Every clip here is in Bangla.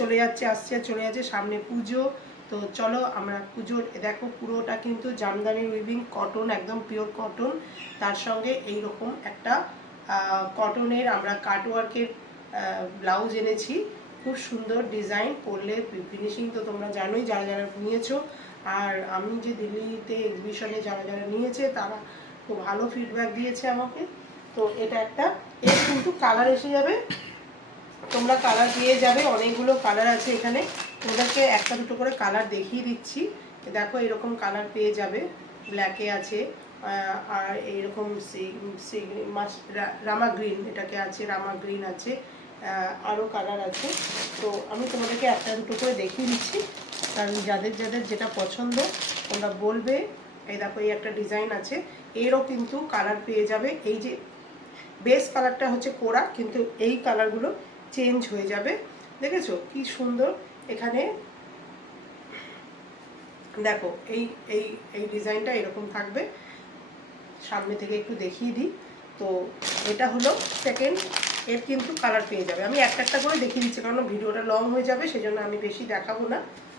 চলে যাচ্ছে, আসছে চলে যাচ্ছে, সামনে পুজো। তো চলো আমরা পুজোর, দেখো পুরোটা কিন্তু জামদানি উইভিং কটন, একদম পিওর কটন, তার সঙ্গে এইরকম একটা কটনের আমরা কাটওয়ার্কের ব্লাউজ এনেছি। খুব সুন্দর ডিজাইন, পরলে ফিনিশিং তো তোমরা জানোই যারা যারা নিয়েছো। আর আমি যে দিল্লিতে এক্সিবিশনে যারা যারা নিয়েছে তারা খুব ভালো ফিডব্যাক দিয়েছে আমাকে। তো এটা একটা, এর কিন্তু কালার এসে যাবে, তোমরা কালার পেয়ে যাবে, অনেকগুলো কালার আছে এখানে, তোমাদেরকে একটা দুটো করে কালার দেখিয়ে দিচ্ছি। দেখো এরকম কালার পেয়ে যাবে, ব্ল্যাকে আছে, আর এইরকম রামা গ্রিন, এটাকে আছে রামা গ্রিন আছে, আরও কালার আছে। তো আমি তোমাদেরকে একটা দুটো করে দেখিয়ে দিচ্ছি, কারণ যাদের যাদের যেটা পছন্দ তোমরা বলবে। এই দেখো এই একটা ডিজাইন আছে, এরও কিন্তু কালার পেয়ে যাবে। এই যে বেস কালারটা হচ্ছে কোরা, কিন্তু এই কালারগুলো চেঞ্জ হয়ে যাবে। দেখেছো কি সুন্দর, এখানে দেখো এই এই এই ডিজাইনটা এরকম থাকবে। সামনে থেকে একটু দেখিয়ে দিই। তো এটা হলো সেকেন্ড, এর কিন্তু কালার পেয়ে যাবে। আমি একটা একটা করে দেখিয়ে দিচ্ছি, কারণ ভিডিওটা লং হয়ে যাবে, সেজন্য আমি বেশি দেখাবো না,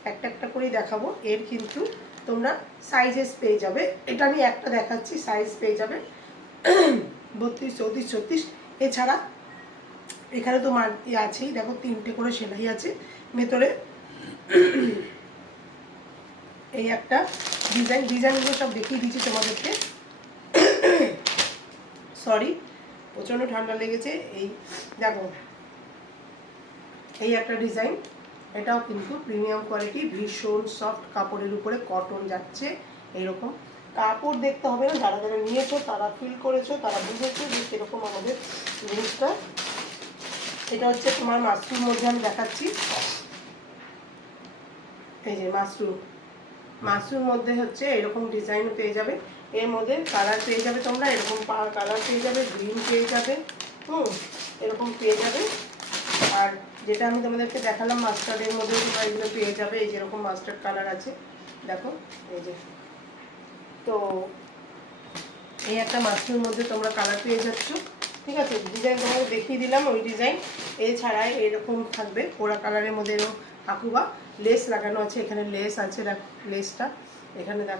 একটা একটা করেই দেখাবো। এর কিন্তু তোমরা সাইজেস পেয়ে যাবে, এটা আমি একটা দেখাচ্ছি, সাইজ পেয়ে যাবে 32, 34, 36। এছাড়া এখানে তো আছেই, দেখো 3টে করে সেলাই আছে ভেতরে। এই একটা ডিজাইনগুলো সব দেখিয়ে দিচ্ছি তোমাদেরকে। সরি, প্রচণ্ড ঠান্ডা লেগেছে। এই দেখো এই একটা ডিজাইন, এটাও কিন্তু প্রিমিয়াম কোয়ালিটি, ভীষণ সফট কাপড়ের উপরে কটন যাচ্ছে। এইরকম কাপড় দেখতে হবে না, যারা যারা নিয়েছো তারা ফিল করেছো, তারা বুঝেছো যে সেরকম আমাদের জিনিসটা। এটা হচ্ছে তোমার মাশরুম মধ্যে আমি দেখাচ্ছি, এই যে মাশরুম মধ্যে হচ্ছে এরকম ডিজাইন পেয়ে যাবে। এর মধ্যে কালার পেয়ে যাবে তোমরা, এরকম কালার পেয়ে যাবে, গ্রিন পেয়ে যাবে, এরকম পেয়ে যাবে। আর যেটা আমি তোমাদেরকে দেখালাম মাস্টার্ডের মধ্যে তোমরা এগুলো পেয়ে যাবে, এই যেরকম মাস্টার্ড কালার আছে দেখো, এই যে। তো এই একটা মাশরুমের মধ্যে তোমরা কালার পেয়ে যাচ্ছ, ঠিক আছে। ডিজাইন তোমাদের দেখিয়ে দিলাম ওই ডিজাইন। এছাড়াই এরকম থাকবে পোড়া কালারের মধ্যে, এরকম আকুবা লেস লাগানো আছে, এখানে লেস আছে, লেসটা এখানে দেখো।